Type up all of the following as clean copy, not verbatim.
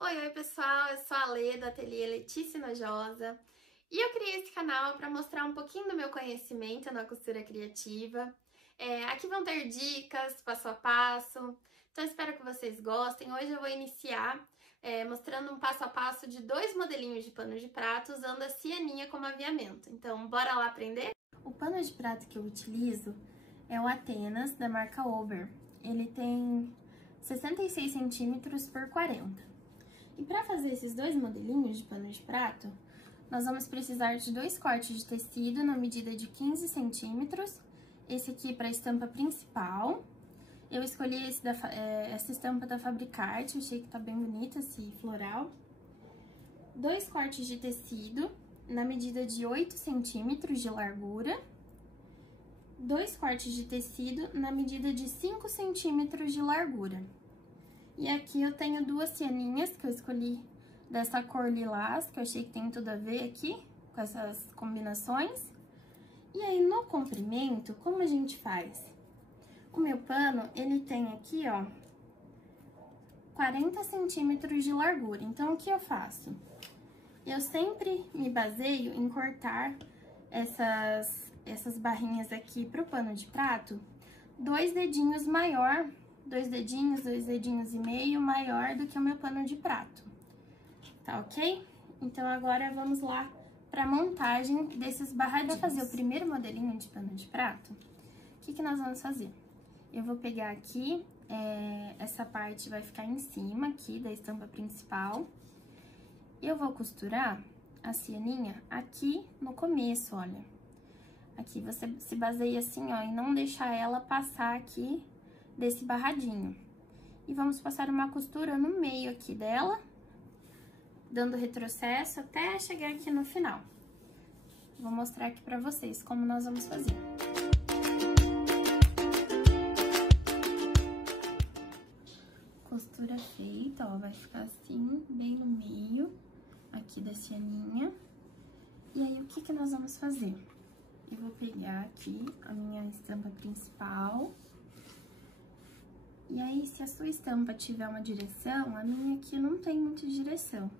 Oi, pessoal, eu sou a Lê, do ateliê Letícia Nojosa, e eu criei esse canal para mostrar um pouquinho do meu conhecimento na costura criativa. Aqui vão ter dicas, passo a passo, então espero que vocês gostem. Hoje eu vou iniciar mostrando um passo a passo de 2 modelinhos de pano de prato usando a cianinha como aviamento. Então, bora lá aprender? O pano de prato que eu utilizo é o Atenas, da marca Ober. Ele tem 66 centímetros por 40. E para fazer esses 2 modelinhos de pano de prato, nós vamos precisar de 2 cortes de tecido na medida de 15 centímetros. Esse aqui para a estampa principal. Eu escolhi essa estampa da Fabricarte, achei que tá bem bonito esse floral. 2 cortes de tecido na medida de 8 centímetros de largura. 2 cortes de tecido na medida de 5 centímetros de largura. E aqui eu tenho 2 cianinhas que eu escolhi dessa cor lilás, que eu achei que tem tudo a ver aqui, com essas combinações. E aí, no comprimento, como a gente faz? O meu pano, ele tem aqui, ó, 40 centímetros de largura. Então, o que eu faço? Eu sempre me baseio em cortar essas barrinhas aqui pro pano de prato 2 dedinhos maior, 2 dedinhos e meio maior do que o meu pano de prato, tá ok? Então, agora vamos lá pra montagem desses barradinhos. Pra fazer o primeiro modelinho de pano de prato, o que nós vamos fazer? Eu vou pegar aqui, essa parte vai ficar em cima aqui da estampa principal. Eu vou costurar a cianinha aqui no começo, olha. Aqui você se baseia assim, ó, e não deixar ela passar aqui desse barradinho. E vamos passar uma costura no meio aqui dela, dando retrocesso até chegar aqui no final. Vou mostrar aqui pra vocês como nós vamos fazer. Costura feita, ó, vai ficar assim, bem no meio aqui da cianinha. E aí, o que nós vamos fazer? Eu vou pegar aqui a minha estampa principal. E aí, se a sua estampa tiver uma direção, a minha aqui não tem muita direção.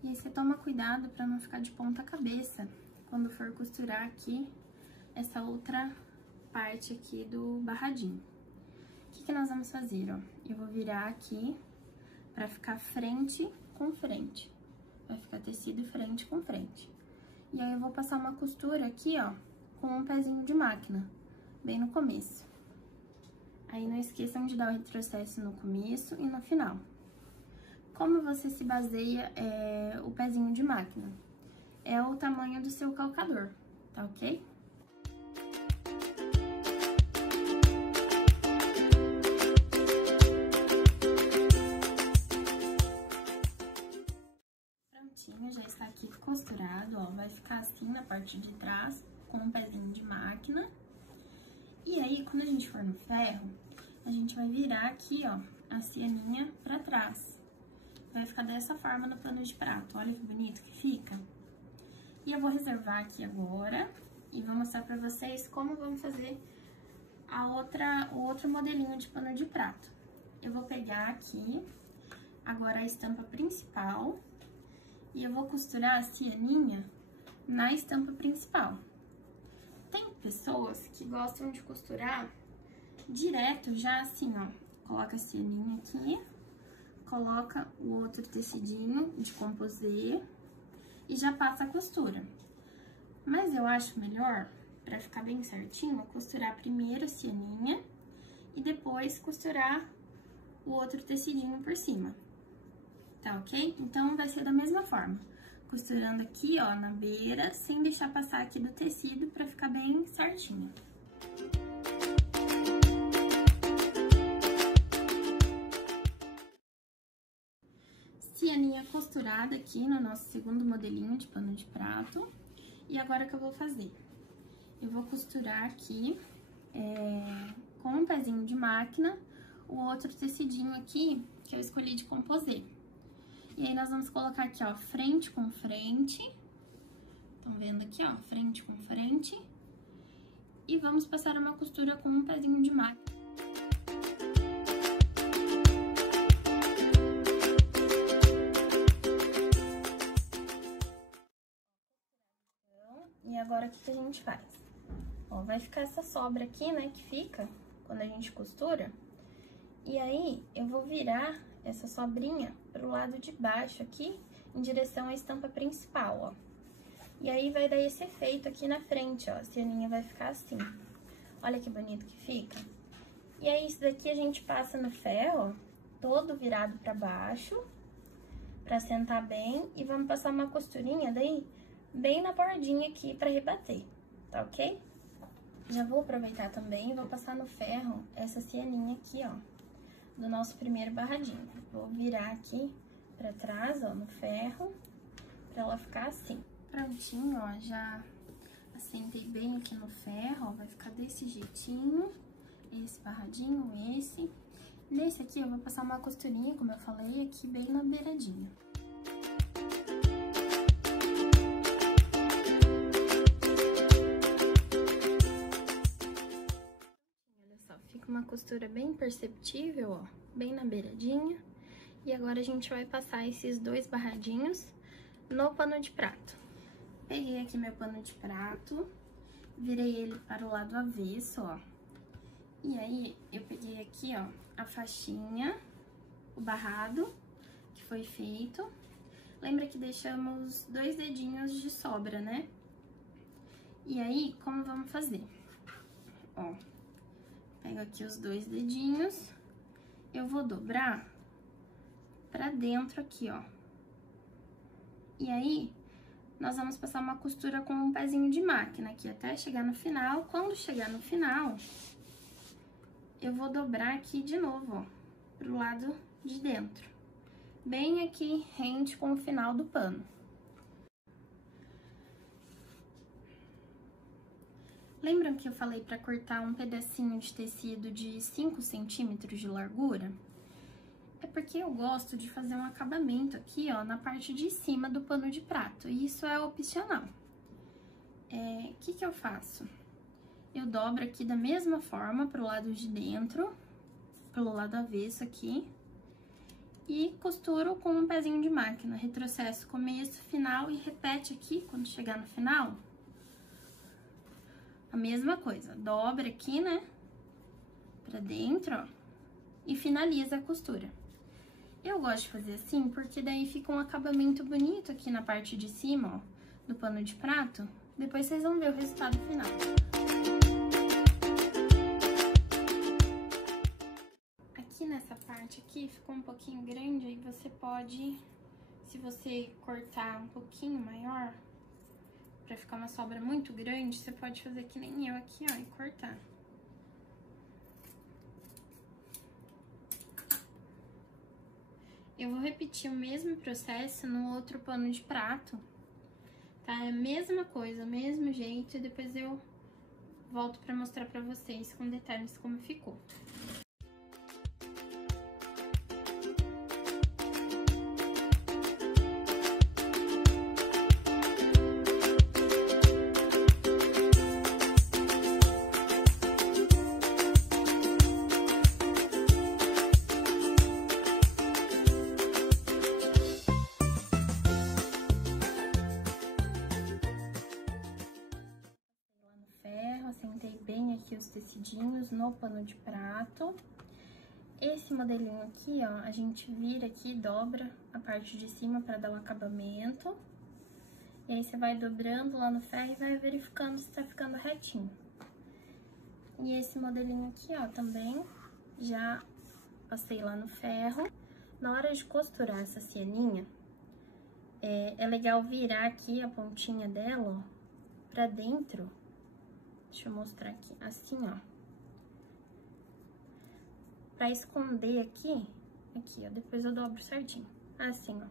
E aí, você toma cuidado pra não ficar de ponta cabeça quando for costurar aqui essa outra parte aqui do barradinho. O que nós vamos fazer, ó? Eu vou virar aqui pra ficar frente com frente. Vai ficar tecido frente com frente. E aí, eu vou passar uma costura aqui, ó, com um pezinho de máquina, bem no começo. Aí, não esqueçam de dar o retrocesso no começo e no final. Como você se baseia o pezinho de máquina? É o tamanho do seu calcador, tá ok? Prontinho, já está aqui costurado, ó. Vai ficar assim na parte de trás, com um pezinho de máquina. E aí, quando a gente for no ferro, a gente vai virar aqui, ó, a cianinha pra trás. Vai ficar dessa forma no pano de prato. Olha que bonito que fica. E eu vou reservar aqui agora e vou mostrar pra vocês como vamos fazer o outro modelinho de pano de prato. Eu vou pegar aqui agora a estampa principal e eu vou costurar a cianinha na estampa principal. Tem pessoas que gostam de costurar direto já assim, ó. Coloca a cianinha aqui, coloca o outro tecidinho de composê e já passa a costura. Mas eu acho melhor, pra ficar bem certinho, costurar primeiro a cianinha e depois costurar o outro tecidinho por cima. Tá ok? Então, vai ser da mesma forma. Costurando aqui, ó, na beira, sem deixar passar aqui do tecido pra ficar bem certinho. Cianinha costurada aqui no nosso segundo modelinho de pano de prato. E agora o que eu vou fazer? Eu vou costurar aqui com um pezinho de máquina o outro tecidinho aqui que eu escolhi de composê. E aí, nós vamos colocar aqui, ó, frente com frente. Estão vendo aqui, ó, frente com frente. E vamos passar uma costura com um pezinho de máquina. que a gente faz? Ó, vai ficar essa sobra aqui, né, que fica quando a gente costura. E aí, eu vou virar essa sobrinha pro lado de baixo aqui, em direção à estampa principal, ó. E aí, vai dar esse efeito aqui na frente, ó, a cianinha vai ficar assim. Olha que bonito que fica. E aí, isso daqui a gente passa no ferro, ó, todo virado pra baixo, pra sentar bem. E vamos passar uma costurinha daí, bem na bordinha aqui pra rebater, tá ok? Já vou aproveitar também e vou passar no ferro essa cianinha aqui, ó, do nosso primeiro barradinho. Vou virar aqui pra trás, ó, no ferro, pra ela ficar assim. Prontinho, ó, já assentei bem aqui no ferro, ó, vai ficar desse jeitinho. Esse barradinho, esse. Nesse aqui eu vou passar uma costurinha, como eu falei, aqui bem na beiradinha. Olha só, fica uma costura bem perceptível, ó, bem na beiradinha. E agora a gente vai passar esses dois barradinhos no pano de prato. Peguei aqui meu pano de prato, virei ele para o lado avesso, ó. E aí, eu peguei aqui, ó, a faixinha, o barrado que foi feito. Lembra que deixamos 2 dedinhos de sobra, né? E aí, como vamos fazer? Ó, pego aqui os 2 dedinhos, eu vou dobrar pra dentro aqui, ó. E aí, nós vamos passar uma costura com um pezinho de máquina aqui até chegar no final. Quando chegar no final, eu vou dobrar aqui de novo, ó, pro lado de dentro. Bem aqui, rente com o final do pano. Lembram que eu falei pra cortar um pedacinho de tecido de 5 centímetros de largura? É porque eu gosto de fazer um acabamento aqui, ó, na parte de cima do pano de prato. E isso é opcional. Que eu faço? Eu dobro aqui da mesma forma pro lado de dentro, pelo lado avesso aqui, e costuro com um pezinho de máquina. Retrocesso começo, final e repete aqui quando chegar no final. A mesma coisa, dobra aqui, né, pra dentro, ó, e finaliza a costura. Eu gosto de fazer assim porque daí fica um acabamento bonito aqui na parte de cima, ó, do pano de prato. Depois vocês vão ver o resultado final. Aqui nessa parte aqui ficou um pouquinho grande, aí você pode, se você cortar um pouquinho maior, pra ficar uma sobra muito grande, você pode fazer que nem eu aqui, ó, e cortar. Eu vou repetir o mesmo processo no outro pano de prato, tá? É a mesma coisa, o mesmo jeito, e depois eu volto pra mostrar pra vocês com detalhes como ficou. Assentei bem aqui os tecidinhos no pano de prato. Esse modelinho aqui, ó, a gente vira aqui, dobra a parte de cima pra dar um acabamento. E aí, você vai dobrando lá no ferro e vai verificando se tá ficando retinho. E esse modelinho aqui, ó, também já passei lá no ferro. Na hora de costurar essa cianinha, é legal virar aqui a pontinha dela, ó, pra dentro. Deixa eu mostrar aqui, assim, ó. Pra esconder aqui, ó, depois eu dobro certinho. Assim, ó.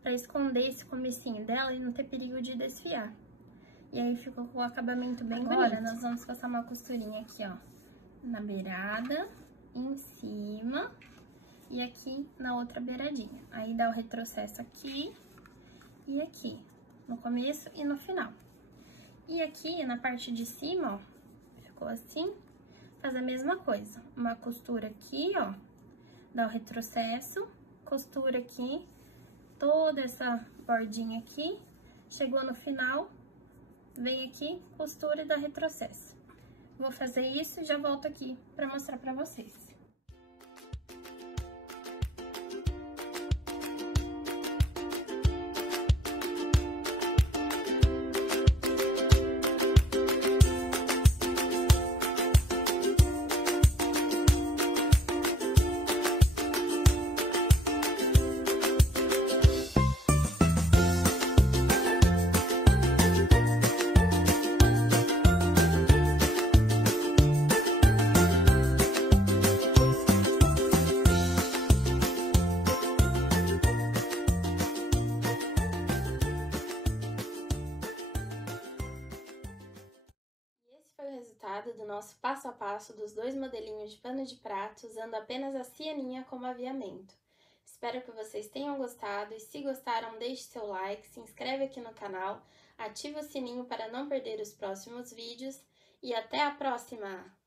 Pra esconder esse comecinho dela e não ter perigo de desfiar. E aí fica com o acabamento bem bonito. Agora, nós vamos passar uma costurinha aqui, ó, na beirada, em cima e aqui na outra beiradinha. Aí dá o retrocesso aqui e aqui, no começo e no final. E aqui, na parte de cima, ó, ficou assim, faz a mesma coisa. Uma costura aqui, ó, dá o retrocesso, costura aqui, toda essa bordinha aqui, chegou no final, vem aqui, costura e dá retrocesso. Vou fazer isso e já volto aqui para mostrar para vocês. Foi o resultado do nosso passo a passo dos 2 modelinhos de pano de prato usando apenas a cianinha como aviamento. Espero que vocês tenham gostado e se gostaram deixe seu like, se inscreve aqui no canal, ativa o sininho para não perder os próximos vídeos e até a próxima!